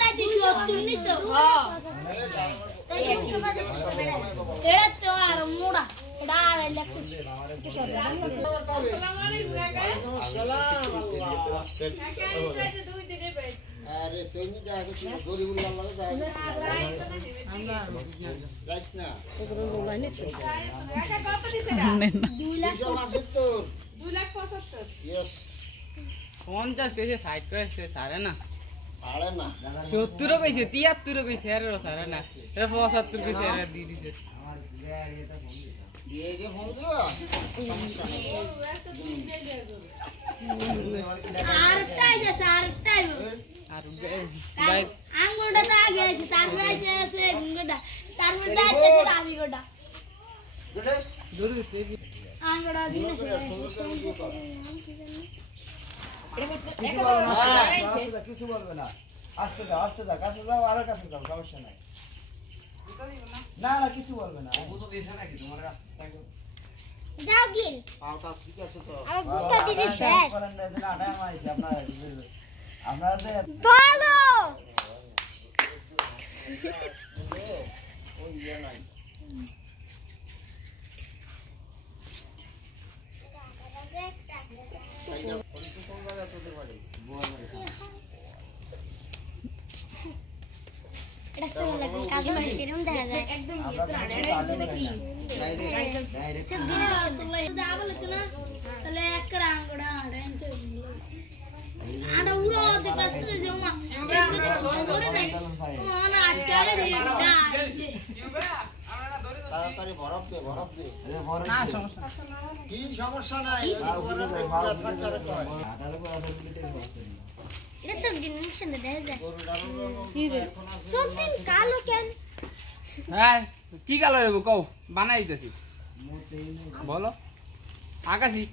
যাইতে 70 নি তো হ্যাঁ তাই 175 এটা তো আর মোড়া এটা আর লেখছিস আসসালামু আলাইকুম কাকা আসসালাম কাকা এই যে 2 দিনে ভাই আরে তুই নি যা কিছু গরিবুল লাগে যায় আমরা যাইস না ওগুলো লাইনে তো কাকা কত দিছে না 2 লাখ 75 2 লাখ 75 यस 50 কইছে 60 কইছে সারে না আরে না 70 কইছে 73 কইছে আরে সারে না এটা 75 কইছে আরে দি দিছে আমার এটা দিয়ে যে ফোন দিও আরটাই যাচ্ছে আরটাই আর ভাই আঙ্গুলটা তো আগে আছে তারপরে আছে গুঙ্গটা তারপরে আছে রাবি গোটা দূরে আঙ্গুলটা দিনে কিছু বলবে না আস্তে যাও কাছে যাও আর কাছে যাও সমস্যা নাই না না কিছু বলবে না বুঝো দিছে নাকি তোমার রাস্তা থাকো যাও গিল পাওটা ঠিক আছে তো আমার বুকটা দিদি শেষ বলেন না না আটা মাইছি আপনারা যে ভালো ওই ইয়া নাই এটা সব লাগে কাজ মানে এরকম দেখা যায় একদম ইয়ে নাকি ডাইরেক্ট সব দিনে তোলা দা বলে তো না তাহলে এক করে আঙ্গুড়া আড়াই তো আড়া উড়ো ওতে কাছে যে মা একদম খবর নাই ওনা আটকালে দিয়ে না তাড়াতাড়ি বরফ দে না সমস্যা কি সমস্যা নাই এটা সব দিন মিশন দেখা যায় কি রে সব দিন কালো কেন হ্যাঁ কি কালো রে কও বানাই দিতেছি বলো আকাশি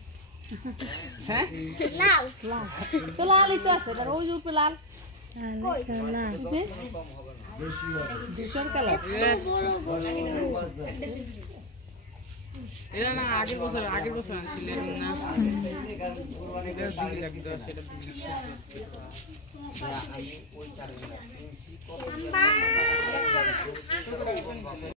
হ্যাঁ লাল তো লালই তো আছে তার ওই উপরে লাল কই না বেশি দুশোর কালার এটা না আগের বছর আনছিলেন না এটা দিলি লাগতো সেটা দিলি আম্মা